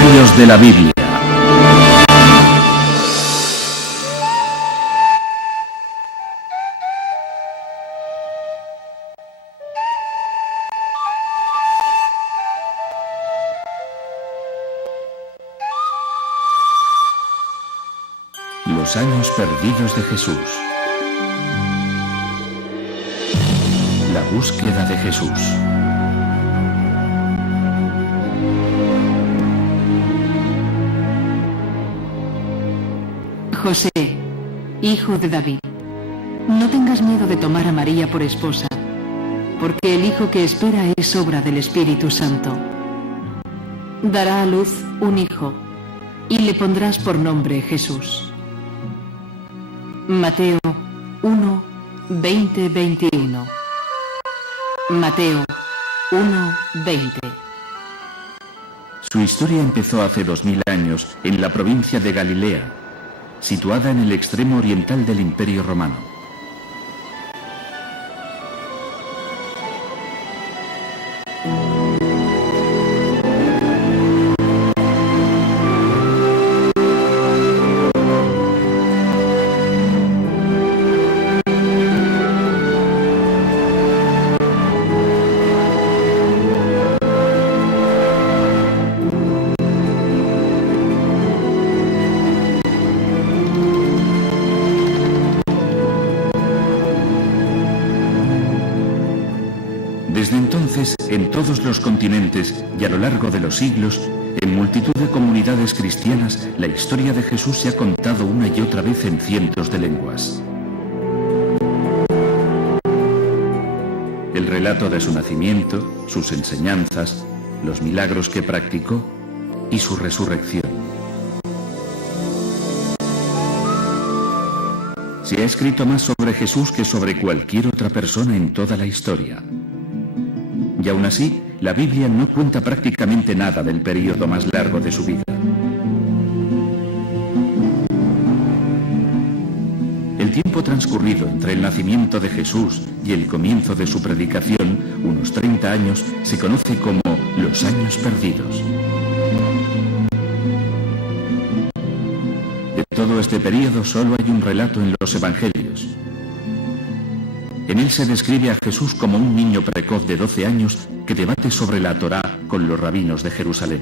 Misterios de la Biblia. Los años perdidos de Jesús. La búsqueda de Jesús. José, hijo de David, no tengas miedo de tomar a María por esposa, porque el hijo que espera es obra del Espíritu Santo. Dará a luz un hijo, y le pondrás por nombre Jesús. Mateo 1, 20, 21. Mateo 1, 20. Su historia empezó hace 2000 años en la provincia de Galilea, situada en el extremo oriental del Imperio Romano. Desde entonces, en todos los continentes y a lo largo de los siglos, en multitud de comunidades cristianas, la historia de Jesús se ha contado una y otra vez en cientos de lenguas. El relato de su nacimiento, sus enseñanzas, los milagros que practicó y su resurrección. Se ha escrito más sobre Jesús que sobre cualquier otra persona en toda la historia. Y aún así, la Biblia no cuenta prácticamente nada del periodo más largo de su vida. El tiempo transcurrido entre el nacimiento de Jesús y el comienzo de su predicación, unos 30 años, se conoce como los años perdidos. De todo este periodo solo hay un relato en los Evangelios. En él se describe a Jesús como un niño precoz de 12 años que debate sobre la Torá con los rabinos de Jerusalén.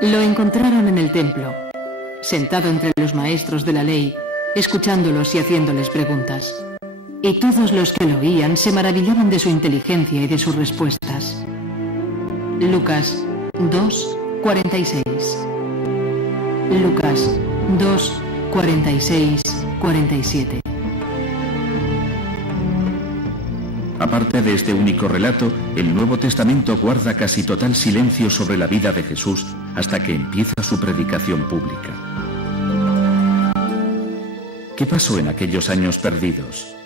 Lo encontraron en el templo, sentado entre los maestros de la ley, escuchándolos y haciéndoles preguntas. Y todos los que lo oían se maravillaban de su inteligencia y de sus respuestas. Lucas 2, 46. Lucas 2, 46, 47. Aparte de este único relato, el Nuevo Testamento guarda casi total silencio sobre la vida de Jesús hasta que empieza su predicación pública. ¿Qué pasó en aquellos años perdidos?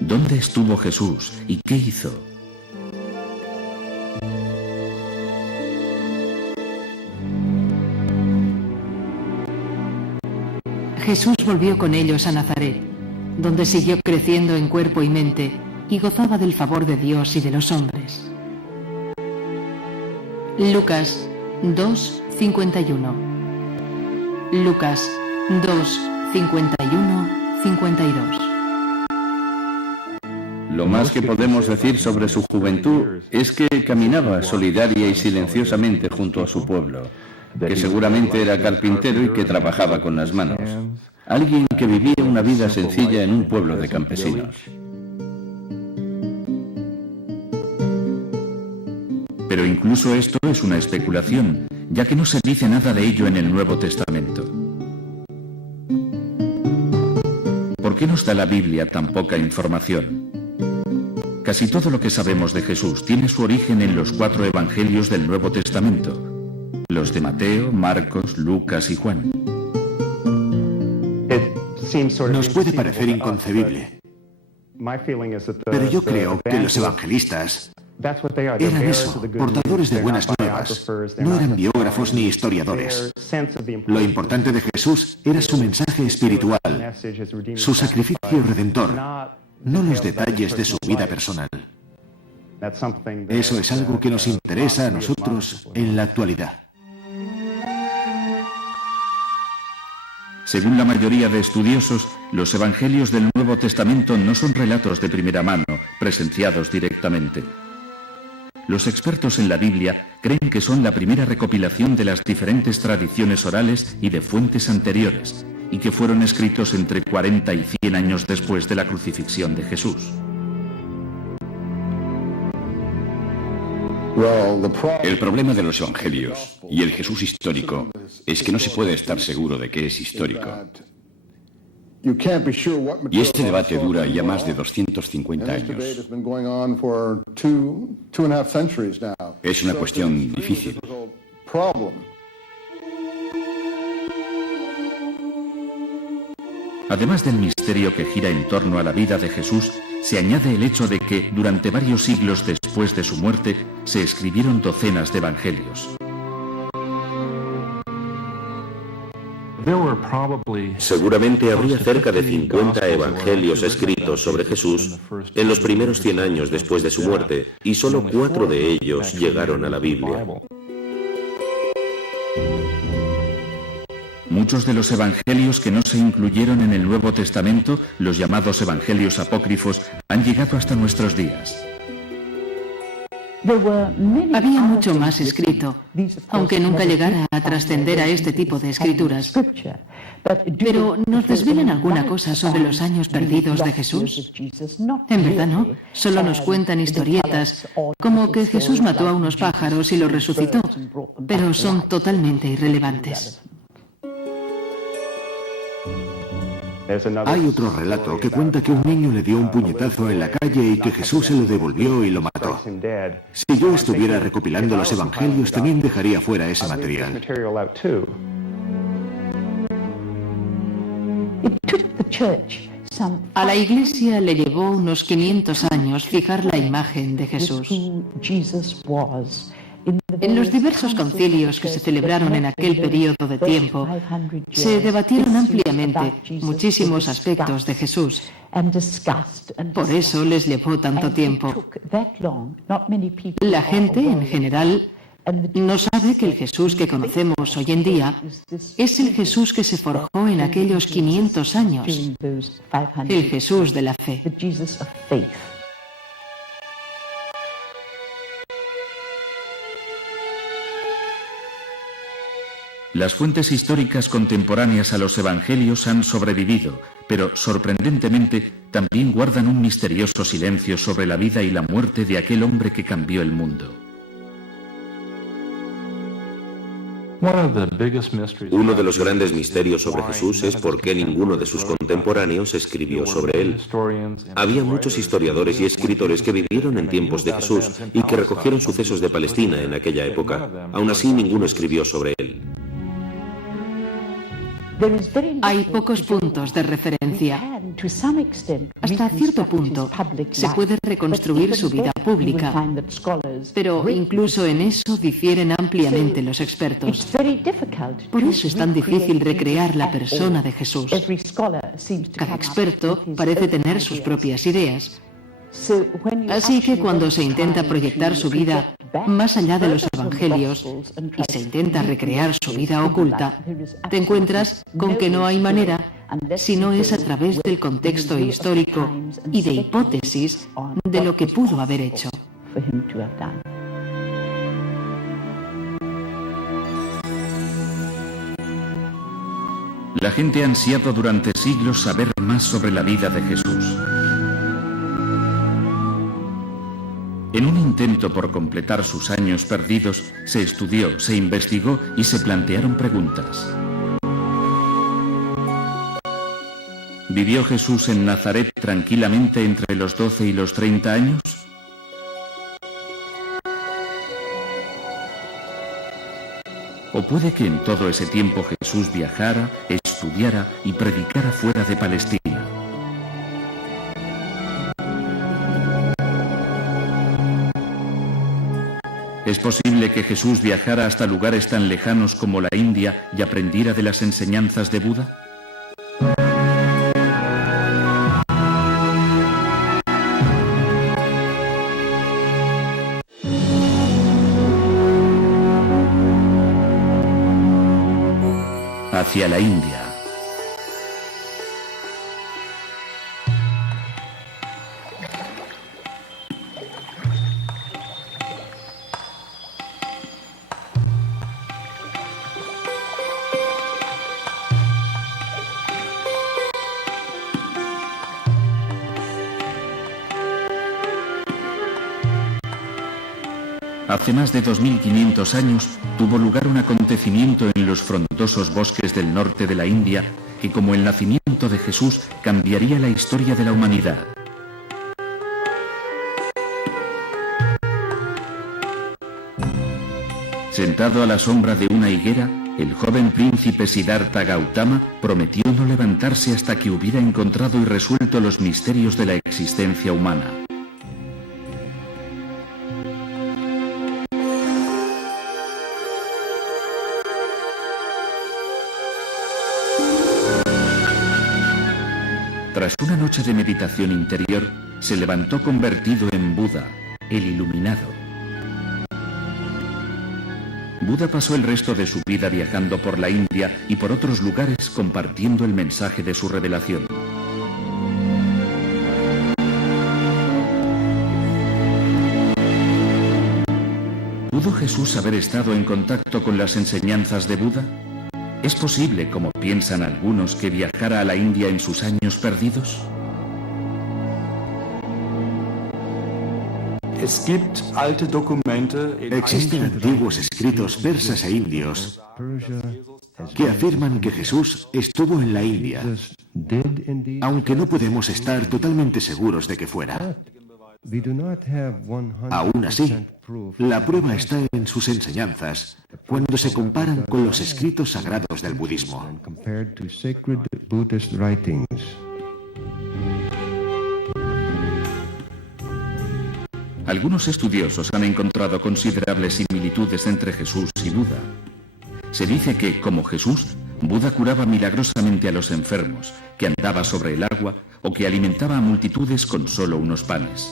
¿Dónde estuvo Jesús y qué hizo? Jesús volvió con ellos a Nazaret, donde siguió creciendo en cuerpo y mente y gozaba del favor de Dios y de los hombres. Lucas 2, 51. Lucas 2, 51, 52. Lo más que podemos decir sobre su juventud es que caminaba solidaria y silenciosamente junto a su pueblo, que seguramente era carpintero y que trabajaba con las manos. Alguien que vivía una vida sencilla en un pueblo de campesinos. Pero incluso esto es una especulación, ya que no se dice nada de ello en el Nuevo Testamento. ¿Por qué nos da la Biblia tan poca información? Casi todo lo que sabemos de Jesús tiene su origen en los 4 evangelios del Nuevo Testamento, los de Mateo, Marcos, Lucas y Juan. Nos puede parecer inconcebible, pero yo creo que los evangelistas eran eso, portadores de buenas nuevas. No eran biógrafos ni historiadores. Lo importante de Jesús era su mensaje espiritual, su sacrificio redentor, no los detalles de su vida personal. Eso es algo que nos interesa a nosotros en la actualidad. Según la mayoría de estudiosos, los evangelios del Nuevo Testamento no son relatos de primera mano, presenciados directamente. Los expertos en la Biblia creen que son la primera recopilación de las diferentes tradiciones orales y de fuentes anteriores, y que fueron escritos entre 40 y 100 años después de la crucifixión de Jesús. El problema de los evangelios y el Jesús histórico es que no se puede estar seguro de que es histórico. Y este debate dura ya más de 250 años. Es una cuestión difícil. Además del misterio que gira en torno a la vida de Jesús, se añade el hecho de que, durante varios siglos después de su muerte, se escribieron docenas de evangelios. Seguramente habría cerca de 50 evangelios escritos sobre Jesús en los primeros 100 años después de su muerte, y solo 4 de ellos llegaron a la Biblia. Muchos de los evangelios que no se incluyeron en el Nuevo Testamento, los llamados evangelios apócrifos, han llegado hasta nuestros días. Había mucho más escrito, aunque nunca llegara a trascender a este tipo de escrituras. Pero, ¿nos desvelan alguna cosa sobre los años perdidos de Jesús? En verdad no, solo nos cuentan historietas, como que Jesús mató a unos pájaros y los resucitó, pero son totalmente irrelevantes. Hay otro relato que cuenta que un niño le dio un puñetazo en la calle y que Jesús se lo devolvió y lo mató. Si yo estuviera recopilando los evangelios, también dejaría fuera ese material. A la Iglesia le llevó unos 500 años fijar la imagen de Jesús. En los diversos concilios que se celebraron en aquel periodo de tiempo, se debatieron ampliamente muchísimos aspectos de Jesús. Por eso les llevó tanto tiempo. La gente, en general, no sabe que el Jesús que conocemos hoy en día es el Jesús que se forjó en aquellos 500 años, el Jesús de la fe. Las fuentes históricas contemporáneas a los evangelios han sobrevivido, pero sorprendentemente también guardan un misterioso silencio sobre la vida y la muerte de aquel hombre que cambió el mundo. Uno de los grandes misterios sobre Jesús es por qué ninguno de sus contemporáneos escribió sobre él. Había muchos historiadores y escritores que vivieron en tiempos de Jesús y que recogieron sucesos de Palestina en aquella época. Aún así, ninguno escribió sobre él. Hay pocos puntos de referencia. Hasta cierto punto se puede reconstruir su vida pública, pero incluso en eso difieren ampliamente los expertos. Por eso es tan difícil recrear la persona de Jesús. Cada experto parece tener sus propias ideas. Así que cuando se intenta proyectar su vida más allá de los evangelios y se intenta recrear su vida oculta, te encuentras con que no hay manera si no es a través del contexto histórico y de hipótesis de lo que pudo haber hecho. La gente ha ansiado durante siglos saber más sobre la vida de Jesús. En un intento por completar sus años perdidos, se estudió, se investigó y se plantearon preguntas. ¿Vivió Jesús en Nazaret tranquilamente entre los 12 y los 30 años? ¿O puede que en todo ese tiempo Jesús viajara, estudiara y predicara fuera de Palestina? ¿Es posible que Jesús viajara hasta lugares tan lejanos como la India y aprendiera de las enseñanzas de Buda? hacia la India. Hace más de 2500 años tuvo lugar un acontecimiento en los frondosos bosques del norte de la India que, como el nacimiento de Jesús, cambiaría la historia de la humanidad. Sentado a la sombra de una higuera, el joven príncipe Siddhartha Gautama prometió no levantarse hasta que hubiera encontrado y resuelto los misterios de la existencia humana. Tras una noche de meditación interior, se levantó convertido en Buda, el iluminado. Buda pasó el resto de su vida viajando por la India y por otros lugares compartiendo el mensaje de su revelación. ¿Pudo Jesús haber estado en contacto con las enseñanzas de Buda? ¿Es posible, como piensan algunos, que viajara a la India en sus años perdidos? Existen antiguos escritos persas e indios que afirman que Jesús estuvo en la India, aunque no podemos estar totalmente seguros de que fuera. Aún así, la prueba está en sus enseñanzas cuando se comparan con los escritos sagrados del budismo. Algunos estudiosos han encontrado considerables similitudes entre Jesús y Buda. Se dice que, como Jesús, Buda curaba milagrosamente a los enfermos, que andaba sobre el agua o que alimentaba a multitudes con solo unos panes.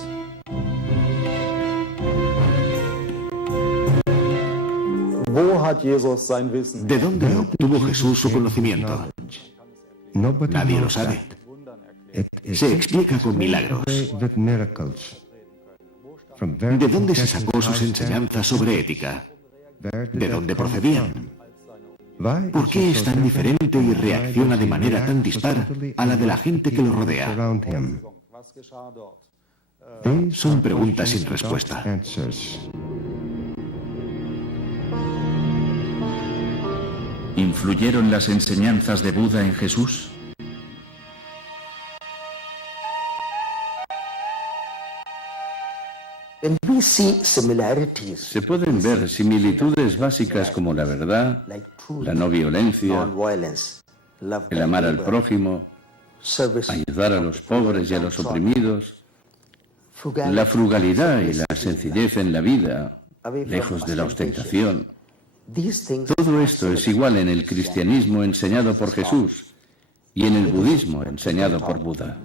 ¿De dónde obtuvo Jesús su conocimiento? Nadie lo sabe. Se explica con milagros. ¿De dónde se sacó sus enseñanzas sobre ética? ¿De dónde procedían? ¿Por qué es tan diferente y reacciona de manera tan dispar a la de la gente que lo rodea? Son preguntas sin respuesta. ¿Influyeron las enseñanzas de Buda en Jesús? Se pueden ver similitudes básicas como la verdad, la no violencia, el amar al prójimo, ayudar a los pobres y a los oprimidos, la frugalidad y la sencillez en la vida, lejos de la ostentación. Todo esto es igual en el cristianismo enseñado por Jesús y en el budismo enseñado por Buda.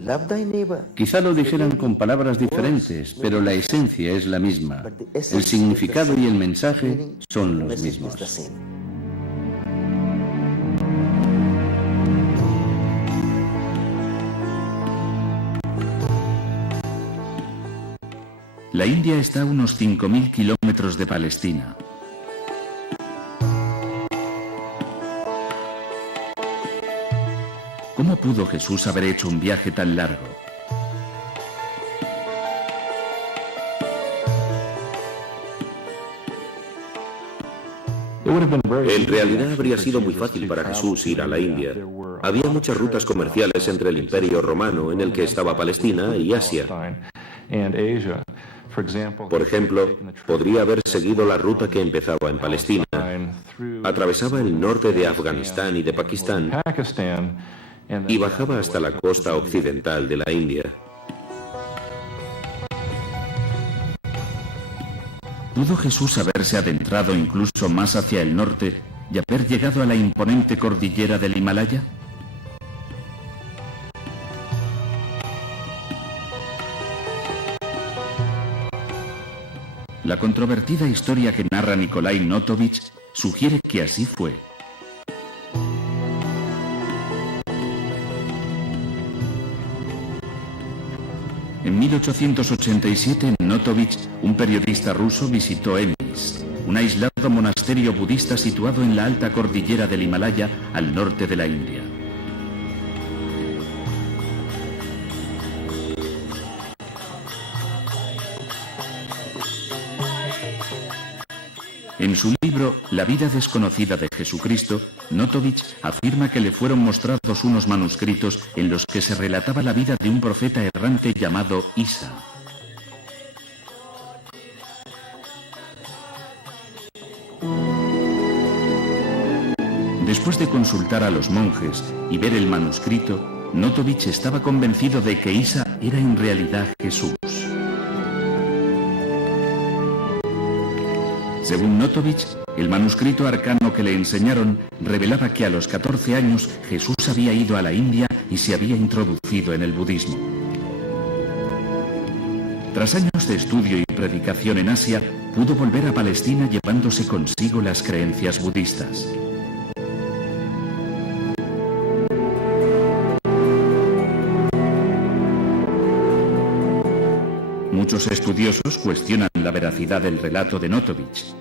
Quizá lo dijeran con palabras diferentes, pero la esencia es la misma. El significado y el mensaje son los mismos. La India está a unos 5.000 kilómetros de Palestina. ¿Cómo pudo Jesús haber hecho un viaje tan largo? En realidad habría sido muy fácil para Jesús ir a la India. Había muchas rutas comerciales entre el Imperio Romano, en el que estaba Palestina, y Asia. Por ejemplo, podría haber seguido la ruta que empezaba en Palestina, atravesaba el norte de Afganistán y de Pakistán y bajaba hasta la costa occidental de la India. ¿Pudo Jesús haberse adentrado incluso más hacia el norte y haber llegado a la imponente cordillera del Himalaya? La controvertida historia que narra Nikolai Notovich sugiere que así fue. En 1887, en Notovich, un periodista ruso visitó Emis, un aislado monasterio budista situado en la alta cordillera del Himalaya, al norte de la India. En su libro La vida desconocida de Jesucristo, Notovich afirma que le fueron mostrados unos manuscritos en los que se relataba la vida de un profeta errante llamado Isa. Después de consultar a los monjes y ver el manuscrito, Notovich estaba convencido de que Isa era en realidad Jesús. Según Notovich, el manuscrito arcano que le enseñaron revelaba que a los 14 años Jesús había ido a la India y se había introducido en el budismo. Tras años de estudio y predicación en Asia, pudo volver a Palestina llevándose consigo las creencias budistas. Muchos estudiosos cuestionan la veracidad del relato de Notovich,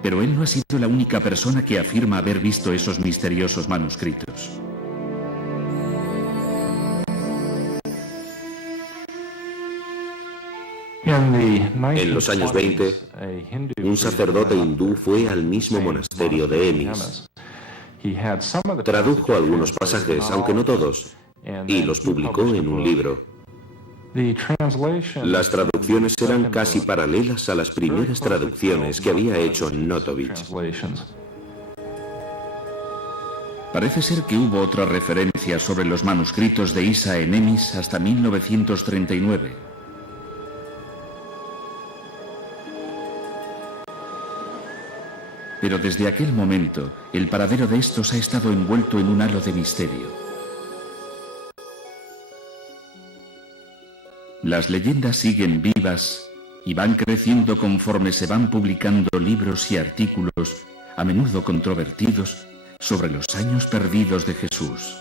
pero él no ha sido la única persona que afirma haber visto esos misteriosos manuscritos. En los años 20, un sacerdote hindú fue al mismo monasterio de Emis. Tradujo algunos pasajes, aunque no todos, y los publicó en un libro. Las traducciones eran casi paralelas a las primeras traducciones que había hecho Notovich. Parece ser que hubo otra referencia sobre los manuscritos de Isa en Emis hasta 1939. Pero desde aquel momento, el paradero de estos ha estado envuelto en un halo de misterio. Las leyendas siguen vivas y van creciendo conforme se van publicando libros y artículos, a menudo controvertidos, sobre los años perdidos de Jesús.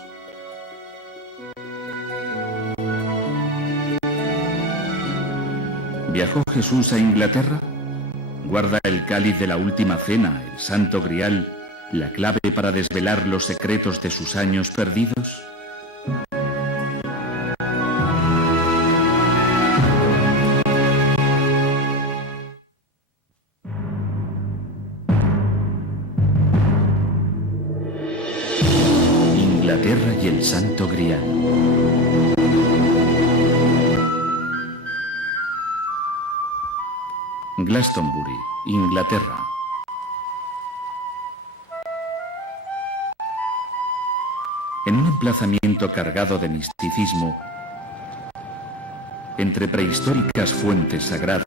¿Viajó Jesús a Inglaterra? ¿Guarda el cáliz de la última cena, el Santo Grial, la clave para desvelar los secretos de sus años perdidos? Inglaterra y el Santo Grial. Glastonbury, Inglaterra. En un emplazamiento cargado de misticismo, entre prehistóricas fuentes sagradas,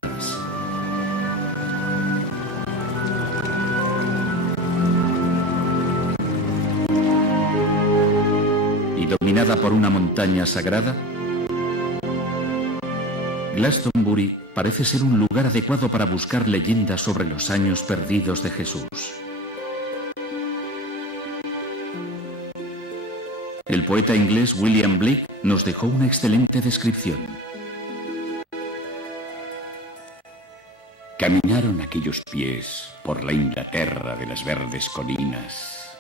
y dominada por una montaña sagrada, Glastonbury parece ser un lugar adecuado para buscar leyendas sobre los años perdidos de Jesús. El poeta inglés William Blake nos dejó una excelente descripción. Caminaron aquellos pies por la Inglaterra de las verdes colinas.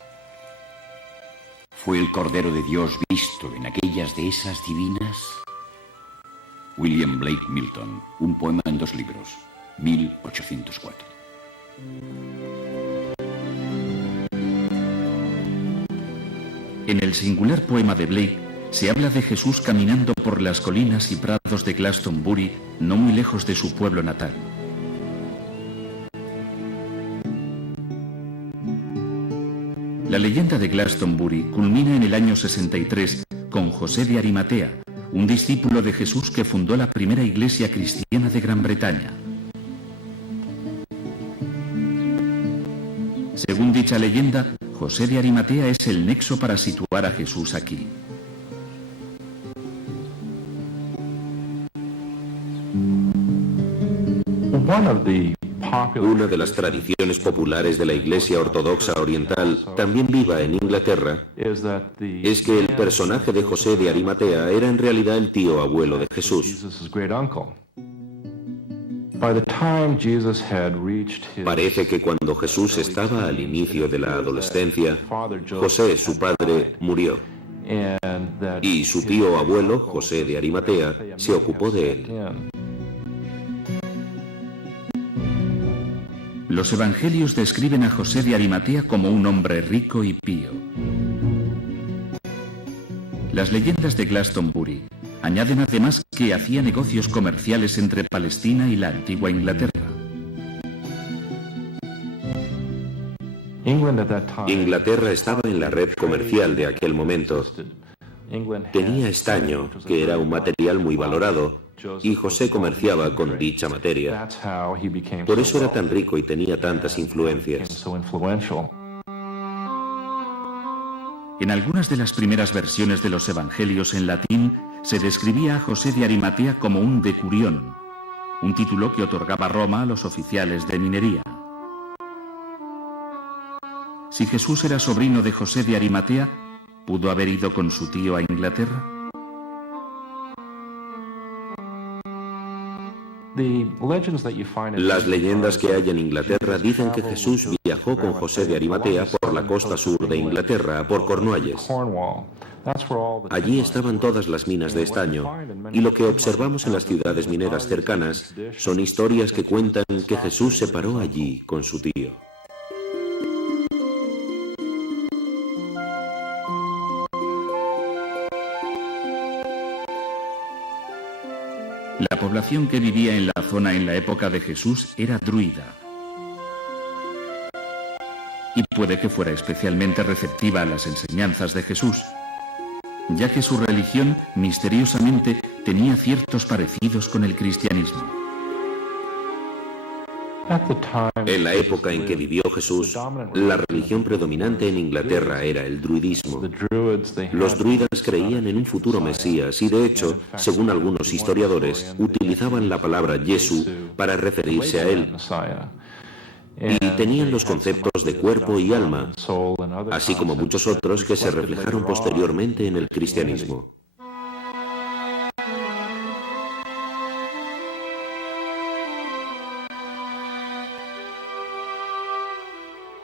¿Fue el Cordero de Dios visto en aquellas dehesas divinas? William Blake Milton, un poema en 2 libros, 1804. En el singular poema de Blake se habla de Jesús caminando por las colinas y prados de Glastonbury, no muy lejos de su pueblo natal. La leyenda de Glastonbury culmina en el año 63 con José de Arimatea, un discípulo de Jesús que fundó la primera iglesia cristiana de Gran Bretaña. Según dicha leyenda, José de Arimatea es el nexo para situar a Jesús aquí. Una de las tradiciones populares de la Iglesia Ortodoxa Oriental, también viva en Inglaterra, es que el personaje de José de Arimatea era en realidad el tío abuelo de Jesús. Parece que cuando Jesús estaba al inicio de la adolescencia, José, su padre, murió. Y su tío abuelo, José de Arimatea, se ocupó de él. Los evangelios describen a José de Arimatea como un hombre rico y pío. Las leyendas de Glastonbury añaden además que hacía negocios comerciales entre Palestina y la antigua Inglaterra. Inglaterra estaba en la red comercial de aquel momento. Tenía estaño, que era un material muy valorado, y José comerciaba con dicha materia. Por eso era tan rico y tenía tantas influencias. En algunas de las primeras versiones de los evangelios en latín se describía a José de Arimatea como un decurión, un título que otorgaba Roma a los oficiales de minería. Si Jesús era sobrino de José de Arimatea, ¿pudo haber ido con su tío a Inglaterra? Las leyendas que hay en Inglaterra dicen que Jesús viajó con José de Arimatea por la costa sur de Inglaterra, por Cornualles. Allí estaban todas las minas de estaño, y lo que observamos en las ciudades mineras cercanas son historias que cuentan que Jesús se paró allí con su tío. La población que vivía en la zona en la época de Jesús era druida. Y puede que fuera especialmente receptiva a las enseñanzas de Jesús, ya que su religión misteriosamente tenía ciertos parecidos con el cristianismo. En la época en que vivió Jesús, la religión predominante en Inglaterra era el druidismo. Los druidas creían en un futuro Mesías y, de hecho, según algunos historiadores, utilizaban la palabra Jesús para referirse a él. Y tenían los conceptos de cuerpo y alma, así como muchos otros que se reflejaron posteriormente en el cristianismo.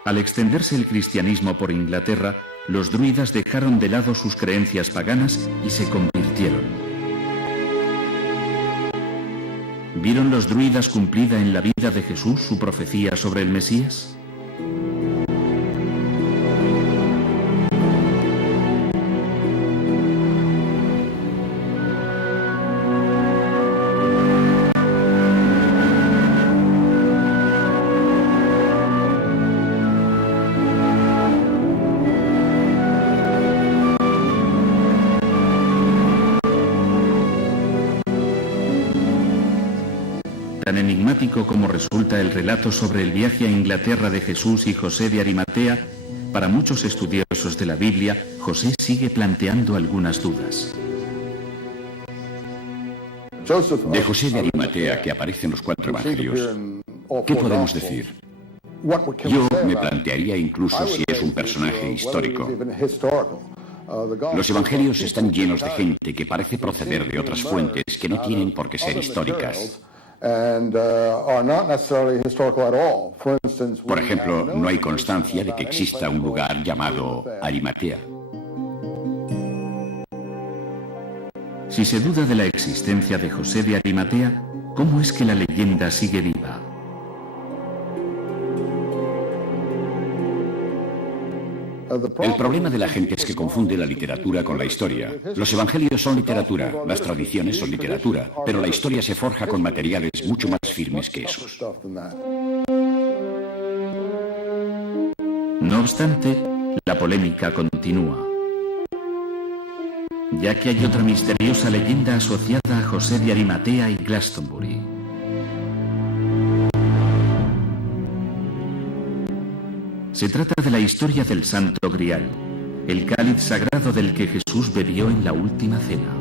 Al extenderse el cristianismo por Inglaterra, los druidas dejaron de lado sus creencias paganas y se convirtieron. ¿Vieron los druidas cumplida en la vida de Jesús su profecía sobre el Mesías? Tan enigmático como resulta el relato sobre el viaje a Inglaterra de Jesús y José de Arimatea, para muchos estudiosos de la Biblia, José sigue planteando algunas dudas. De José de Arimatea, que aparece en los 4 evangelios, ¿qué podemos decir? Yo me plantearía incluso si es un personaje histórico. Los evangelios están llenos de gente que parece proceder de otras fuentes que no tienen por qué ser históricas. Por ejemplo, no hay constancia de que exista un lugar llamado Arimatea. Si se duda de la existencia de José de Arimatea, ¿cómo es que la leyenda sigue viva? El problema de la gente es que confunde la literatura con la historia. Los evangelios son literatura, las tradiciones son literatura, pero la historia se forja con materiales mucho más firmes que esos. No obstante, la polémica continúa, ya que hay otra misteriosa leyenda asociada a José de Arimatea y Glastonbury. Se trata de la historia del Santo Grial, el cáliz sagrado del que Jesús bebió en la última cena.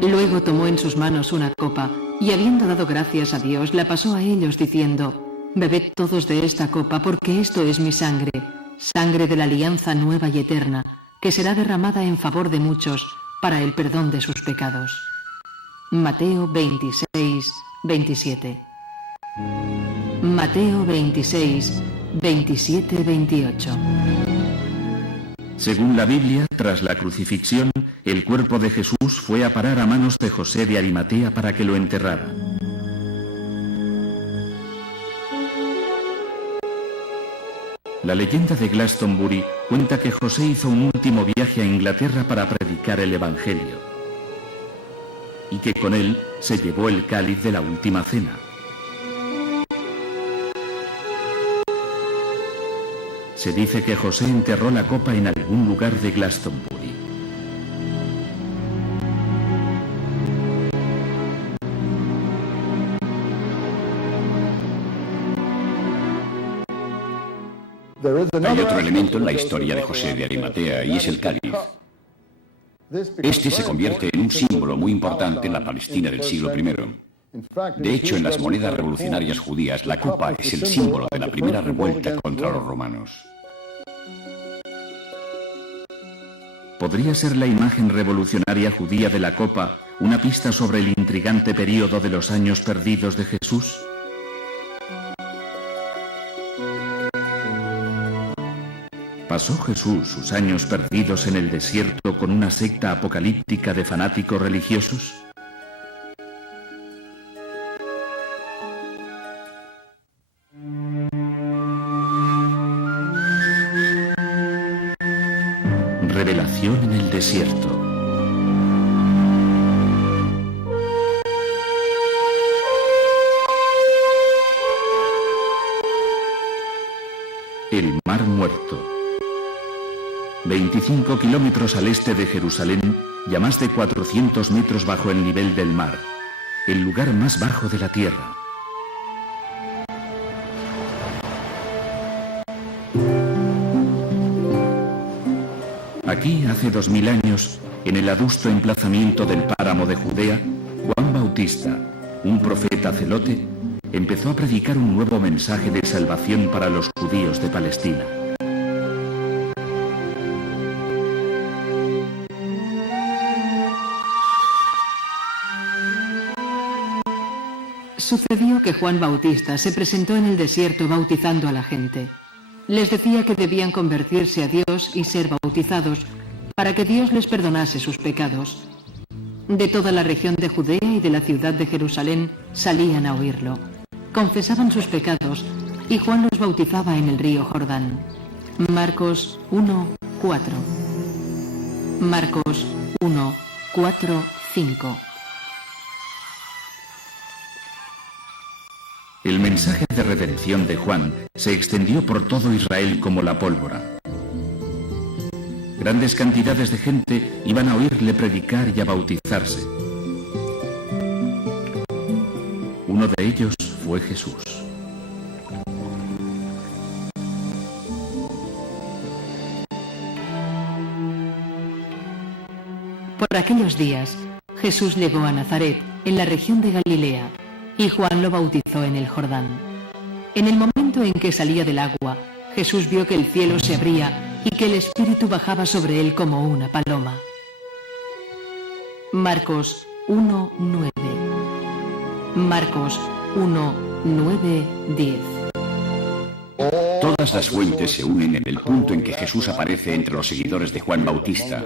Luego tomó en sus manos una copa y habiendo dado gracias a Dios, la pasó a ellos diciendo: «Bebed todos de esta copa, porque esto es mi sangre, sangre de la alianza nueva y eterna, que será derramada en favor de muchos para el perdón de sus pecados». Mateo 26, 27. Mateo 26, 27, 28. Según la Biblia, tras la crucifixión, el cuerpo de Jesús fue a parar a manos de José de Arimatea para que lo enterrara. La leyenda de Glastonbury cuenta que José hizo un último viaje a Inglaterra para predicar el Evangelio, y que con él se llevó el cáliz de la última cena. Se dice que José enterró la copa en algún lugar de Glastonbury. Hay otro elemento en la historia de José de Arimatea y es el cáliz. Este se convierte en un símbolo muy importante en la Palestina del siglo I. De hecho, en las monedas revolucionarias judías, la copa es el símbolo de la primera revuelta contra los romanos. ¿Podría ser la imagen revolucionaria judía de la copa una pista sobre el intrigante período de los años perdidos de Jesús? ¿Pasó Jesús sus años perdidos en el desierto con una secta apocalíptica de fanáticos religiosos? Revelación en el desierto. El Mar Muerto. 25 kilómetros al este de Jerusalén y a más de 400 metros bajo el nivel del mar, el lugar más bajo de la tierra. Aquí, hace 2000 años, en el adusto emplazamiento del páramo de Judea, Juan Bautista, un profeta celote, empezó a predicar un nuevo mensaje de salvación para los judíos de Palestina. Sucedió que Juan Bautista se presentó en el desierto bautizando a la gente. Les decía que debían convertirse a Dios y ser bautizados para que Dios les perdonase sus pecados. De toda la región de Judea y de la ciudad de Jerusalén salían a oírlo. Confesaban sus pecados y Juan los bautizaba en el río Jordán. Marcos 1, 4. Marcos 1, 4, 5. El mensaje de redención de Juan se extendió por todo Israel como la pólvora. Grandes cantidades de gente iban a oírle predicar y a bautizarse. Uno de ellos fue Jesús. Por aquellos días, Jesús llegó a Nazaret, en la región de Galilea, y Juan lo bautizó en el Jordán. En el momento en que salía del agua, Jesús vio que el cielo se abría y que el Espíritu bajaba sobre él como una paloma. Marcos 1, 9. Marcos 1, 9, 10. Todas las fuentes se unen en el punto en que Jesús aparece entre los seguidores de Juan Bautista.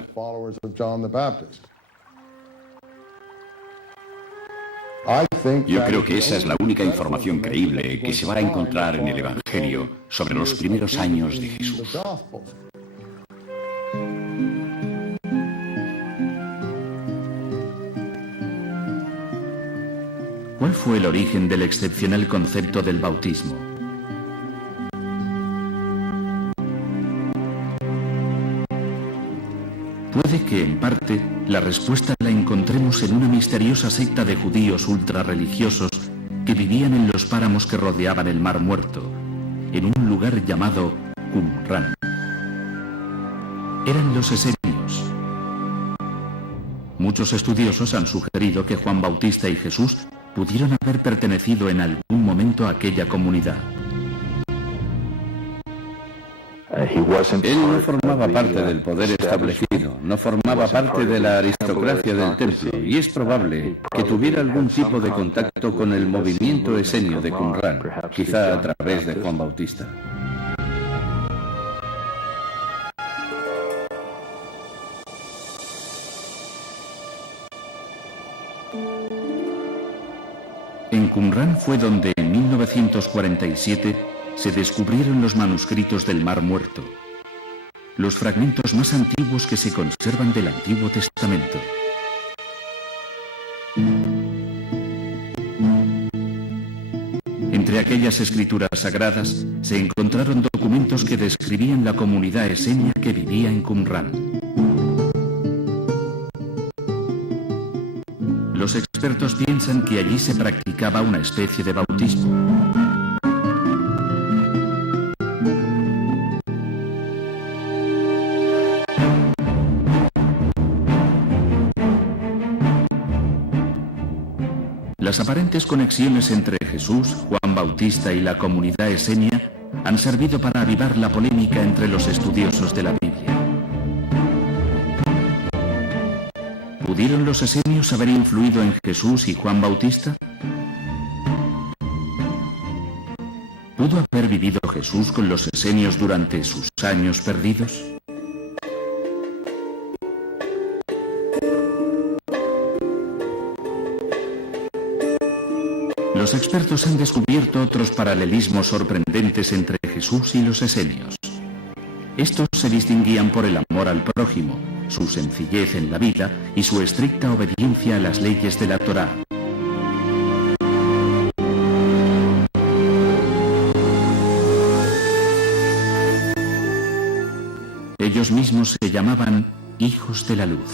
Yo creo que esa es la única información creíble que se va a encontrar en el Evangelio sobre los primeros años de Jesús. ¿Cuál fue el origen del excepcional concepto del bautismo? Puede que, en parte, la respuesta la encontremos en una misteriosa secta de judíos ultrarreligiosos que vivían en los páramos que rodeaban el Mar Muerto, en un lugar llamado Qumran. Eran los esenios. Muchos estudiosos han sugerido que Juan Bautista y Jesús pudieron haber pertenecido en algún momento a aquella comunidad. Él no formaba parte del poder establecido, no formaba parte de la aristocracia del templo, y es probable que tuviera algún tipo de contacto con el movimiento esenio de Qumran, quizá a través de Juan Bautista. En Qumran fue donde en 1947 se descubrieron los manuscritos del Mar Muerto, los fragmentos más antiguos que se conservan del Antiguo Testamento. Entre aquellas escrituras sagradas se encontraron documentos que describían la comunidad esenia que vivía en Qumran. Los expertos piensan que allí se practicaba una especie de bautismo. Las aparentes conexiones entre Jesús, Juan Bautista y la comunidad esenia han servido para avivar la polémica entre los estudiosos de la Biblia. ¿Pudieron los esenios haber influido en Jesús y Juan Bautista? ¿Pudo haber vivido Jesús con los esenios durante sus años perdidos? Los expertos han descubierto otros paralelismos sorprendentes entre Jesús y los esenios. Estos se distinguían por el amor al prójimo, su sencillez en la vida y su estricta obediencia a las leyes de la Torá. Ellos mismos se llamaban hijos de la luz.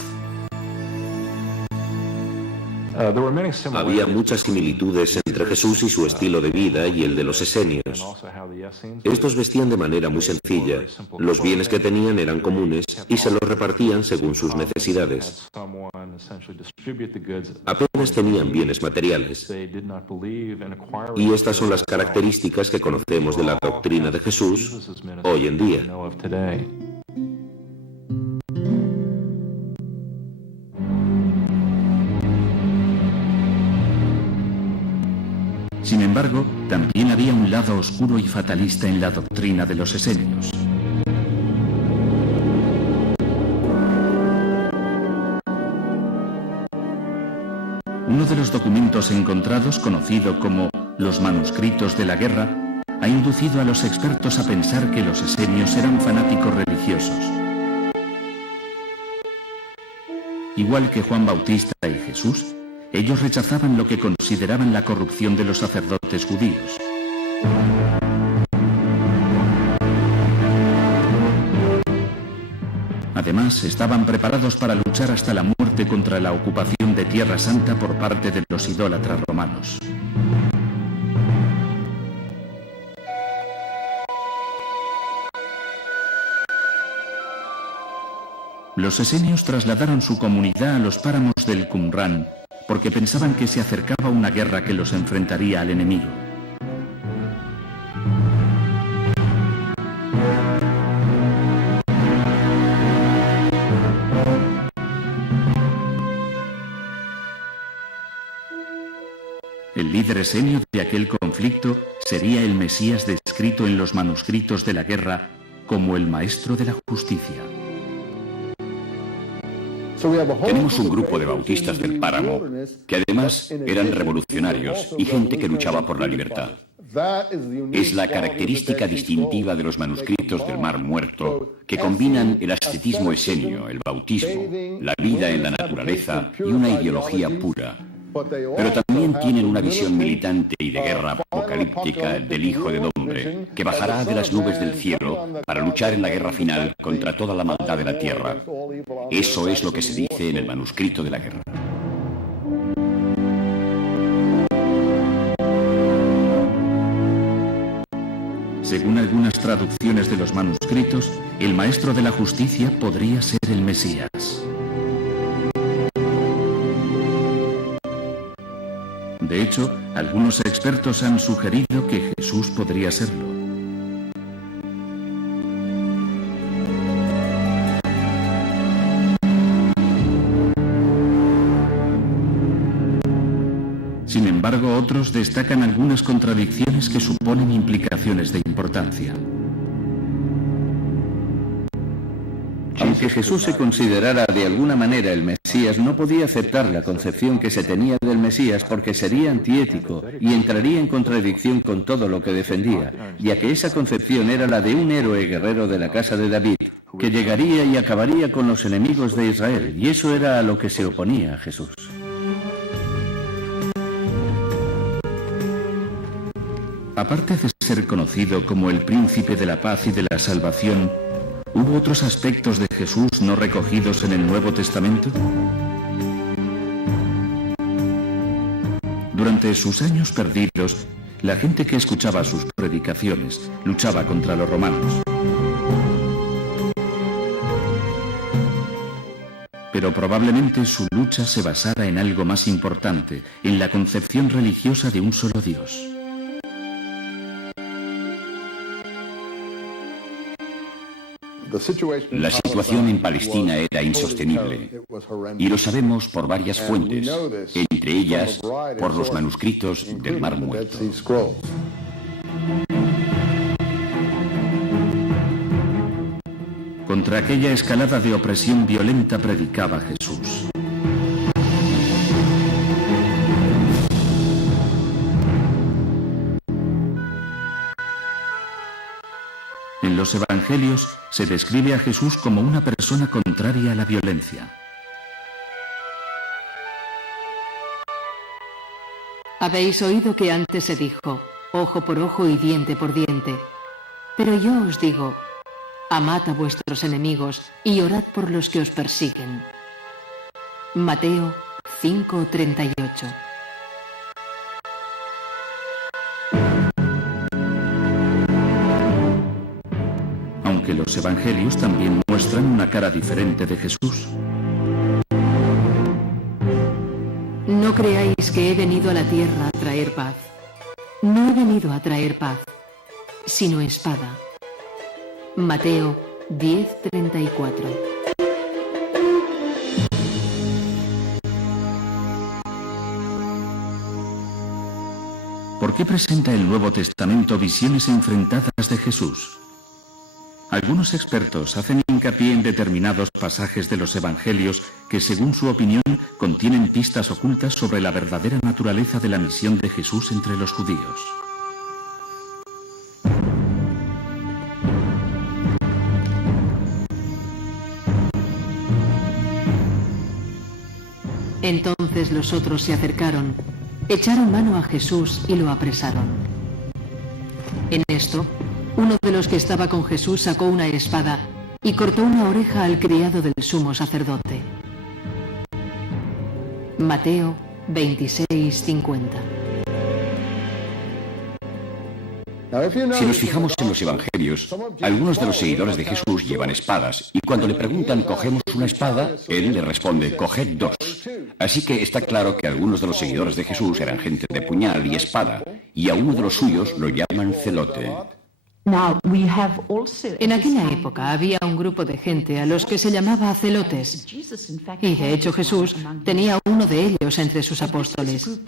Había muchas similitudes entre Jesús y su estilo de vida y el de los esenios. Estos vestían de manera muy sencilla, los bienes que tenían eran comunes y se los repartían según sus necesidades. Apenas tenían bienes materiales. Y estas son las características que conocemos de la doctrina de Jesús hoy en día. Sin embargo, también había un lado oscuro y fatalista en la doctrina de los esenios. Uno de los documentos encontrados, conocido como los manuscritos de la guerra, ha inducido a los expertos a pensar que los esenios eran fanáticos religiosos. Igual que Juan Bautista y Jesús, ellos rechazaban lo que consideraban la corrupción de los sacerdotes judíos. Además, estaban preparados para luchar hasta la muerte contra la ocupación de Tierra Santa por parte de los idólatras romanos. Los esenios trasladaron su comunidad a los páramos del Qumran, porque pensaban que se acercaba una guerra que los enfrentaría al enemigo. El líder esenio de aquel conflicto sería el Mesías descrito en los manuscritos de la guerra como el maestro de la justicia. Tenemos un grupo de bautistas del páramo que además eran revolucionarios y gente que luchaba por la libertad. Es la característica distintiva de los manuscritos del Mar Muerto, que combinan el ascetismo esenio, el bautismo, la vida en la naturaleza y una ideología pura. Pero también tienen una visión militante y de guerra apocalíptica del Hijo del Hombre, que bajará de las nubes del cielo para luchar en la guerra final contra toda la maldad de la tierra. Eso es lo que se dice en el manuscrito de la guerra. Según algunas traducciones de los manuscritos, el maestro de la justicia podría ser el Mesías. De hecho, algunos expertos han sugerido que Jesús podría serlo. Sin embargo, otros destacan algunas contradicciones que suponen implicaciones de importancia. Aunque Jesús se considerara de alguna manera el Mesías, no podía aceptar la concepción que se tenía del Mesías porque sería antiético y entraría en contradicción con todo lo que defendía, ya que esa concepción era la de un héroe guerrero de la casa de David, que llegaría y acabaría con los enemigos de Israel, y eso era a lo que se oponía a Jesús. Aparte de ser conocido como el príncipe de la paz y de la salvación, ¿hubo otros aspectos de Jesús no recogidos en el Nuevo Testamento? Durante sus años perdidos, la gente que escuchaba sus predicaciones luchaba contra los romanos. Pero probablemente su lucha se basara en algo más importante, en la concepción religiosa de un solo Dios. La situación en Palestina era insostenible, y lo sabemos por varias fuentes, entre ellas por los manuscritos del Mar Muerto. Contra aquella escalada de opresión violenta predicaba Jesús. En los evangelios se describe a Jesús como una persona contraria a la violencia. Habéis oído que antes se dijo, ojo por ojo y diente por diente. Pero yo os digo, amad a vuestros enemigos y orad por los que os persiguen. Mateo 5:38. Aunque los evangelios también muestran una cara diferente de Jesús. No creáis que he venido a la tierra a traer paz. No he venido a traer paz, sino espada. Mateo 10:34. ¿Por qué presenta el Nuevo Testamento visiones enfrentadas de Jesús? Algunos expertos hacen hincapié en determinados pasajes de los evangelios que, según su opinión, contienen pistas ocultas sobre la verdadera naturaleza de la misión de Jesús entre los judíos. Entonces los otros se acercaron, echaron mano a Jesús y lo apresaron. En esto, uno de los que estaba con Jesús sacó una espada y cortó una oreja al criado del sumo sacerdote. Mateo 26:50. Si nos fijamos en los evangelios, algunos de los seguidores de Jesús llevan espadas, y cuando le preguntan ¿cogemos una espada?, él le responde «coged dos». Así que está claro que algunos de los seguidores de Jesús eran gente de puñal y espada, y a uno de los suyos lo llaman celote. En aquella época había un grupo de gente a los que se llamaba celotes, y de hecho Jesús tenía uno de ellos entre sus apóstoles.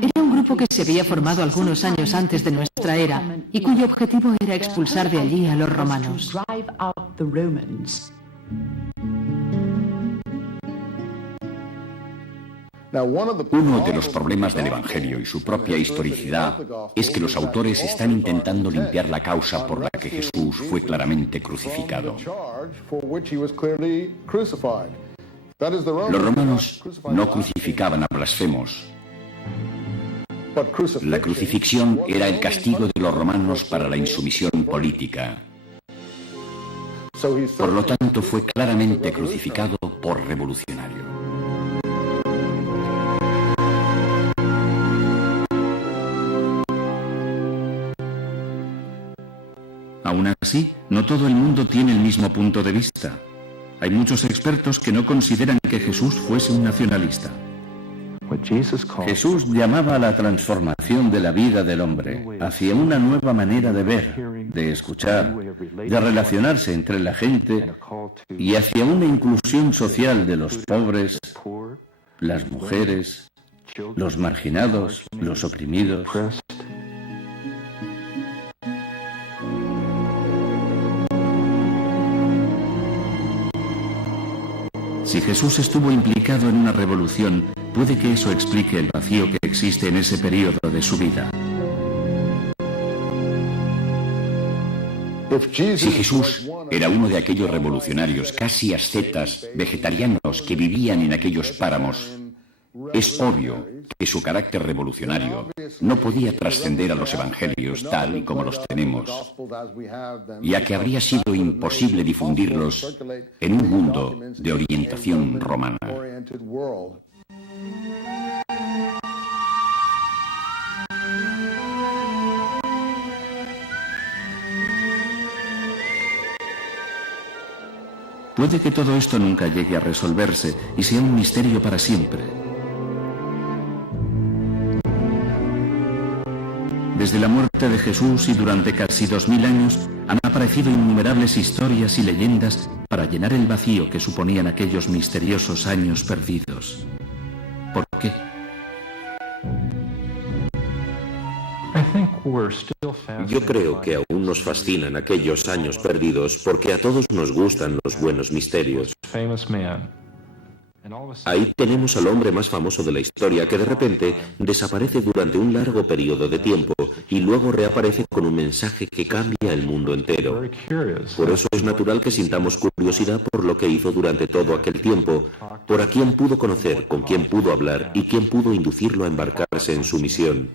Era un grupo que se había formado algunos años antes de nuestra era y cuyo objetivo era expulsar de allí a los romanos. Uno de los problemas del Evangelio y su propia historicidad es que los autores están intentando limpiar la causa por la que Jesús fue claramente crucificado. Los romanos no crucificaban a blasfemos. La crucifixión era el castigo de los romanos para la insumisión política. Por lo tanto, fue claramente crucificado por revolucionario. Aún así, no todo el mundo tiene el mismo punto de vista. Hay muchos expertos que no consideran que Jesús fuese un nacionalista. Jesús llamaba a la transformación de la vida del hombre hacia una nueva manera de ver, de escuchar, de relacionarse entre la gente y hacia una inclusión social de los pobres, las mujeres, los marginados, los oprimidos. Si Jesús estuvo implicado en una revolución, puede que eso explique el vacío que existe en ese periodo de su vida. Si Jesús era uno de aquellos revolucionarios casi ascetas, vegetarianos que vivían en aquellos páramos, es obvio que su carácter revolucionario no podía trascender a los evangelios tal y como los tenemos, ya que habría sido imposible difundirlos en un mundo de orientación romana. Puede que todo esto nunca llegue a resolverse y sea un misterio para siempre. Desde la muerte de Jesús y durante casi 2000 años han aparecido innumerables historias y leyendas para llenar el vacío que suponían aquellos misteriosos años perdidos. ¿Por qué? Yo creo que aún nos fascinan aquellos años perdidos porque a todos nos gustan los buenos misterios. Ahí tenemos al hombre más famoso de la historia que de repente desaparece durante un largo periodo de tiempo y luego reaparece con un mensaje que cambia el mundo entero. Por eso es natural que sintamos curiosidad por lo que hizo durante todo aquel tiempo, por a quién pudo conocer, con quién pudo hablar y quién pudo inducirlo a embarcarse en su misión.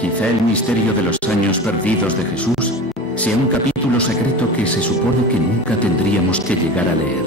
Quizá el misterio de los años perdidos de Jesús sea un capítulo secreto que se supone que nunca tendríamos que llegar a leer.